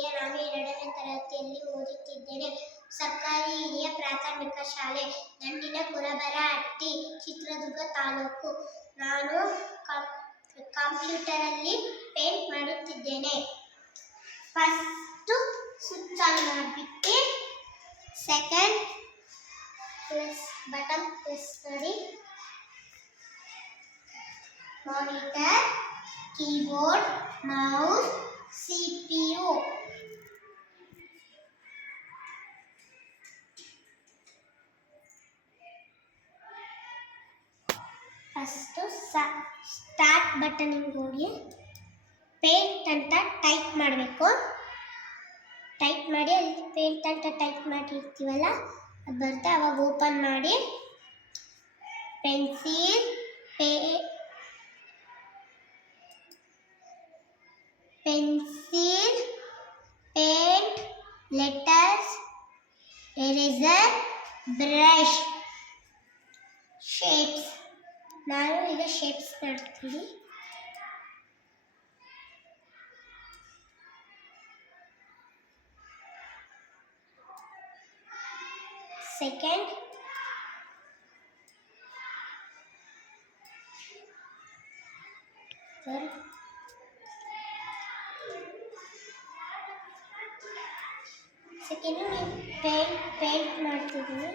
ಪ್ರಿಯ ನಾನು ಎರಡನೇ ತರಗತಿಯಲ್ಲಿ ಓದುತ್ತಿದ್ದೇನೆ. ಸರ್ಕಾರಿ ಹಿರಿಯ ಪ್ರಾಥಮಿಕ ಶಾಲೆ ದಂಡಿನ ಕುರಬರಹಟ್ಟಿ ಚಿತ್ರದುರ್ಗ ತಾಲೂಕು. ನಾನು ಕಂಪ್ಯೂಟರಲ್ಲಿ ಪೇಂಟ್ ಮಾಡುತ್ತಿದ್ದೇನೆ. First switch second plus button press ಮಾಡಿ monitor, keyboard, mouse, C first start ಬಟನಿಗೆ ಹೋಗಿ ಪೇಂಟ್ ಅಂತ ಟೈಪ್ ಮಾಡಬೇಕು ಟೈಪ್ ಮಾಡಿ ಅಲ್ಲಿ ಪೇಂಟ್ ಅಂತ ಟೈಪ್ ಮಾಡಿರ್ತೀವಲ್ಲ ಅದು ಬರುತ್ತೆ ಅವಾಗ ಓಪನ್ ಮಾಡಿ pencil pay pencil paint letters eraser brush shapes ಮಾಡ್ತೀನಿ ಸೆಕೆಂಡ್ ಥರ್ಡ್ ಸೆಕೆಂಡು ನೀವು ಪೇಂಟ್ ಪೇಂಟ್ ಮಾಡ್ತಿದ್ದೀನಿ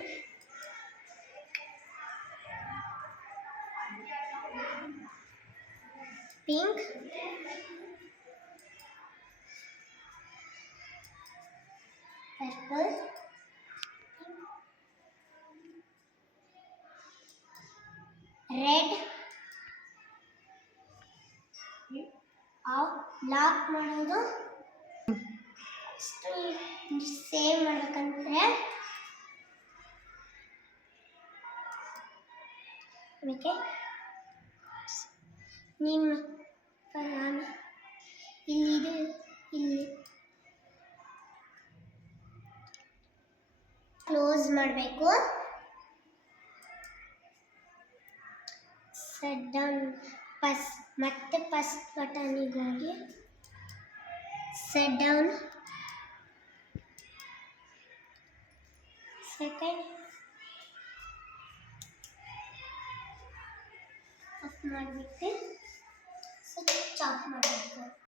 ಪಿಂಕ್ ಪರ್ಪಲ್ ರೆಡ್ ಲಾಕ್ ಮಾಡೋದು ಸೇವ್ ಮಾಡ್ಬೇಕಂದ್ರೆ ಅದಕ್ಕೆ ನಿಮ್ಮ ನಾನು ಇಲ್ಲಿದು ಇಲ್ಲಿ ಕ್ಲೋಸ್ ಮಾಡಬೇಕು ಸೆಟ್ ಡೌನ್ ಪಸ್ ಮತ್ತೆ ಫಸ್ಟ್ ಬಟನಿಗೆ ಹೋಗಿ ಸೆಟ್ ಡೌನ್ ಸೆಕೆಂಡ್ ಆಫ್ ಮಾಡಿಬಿಟ್ಟು 这找他们两个。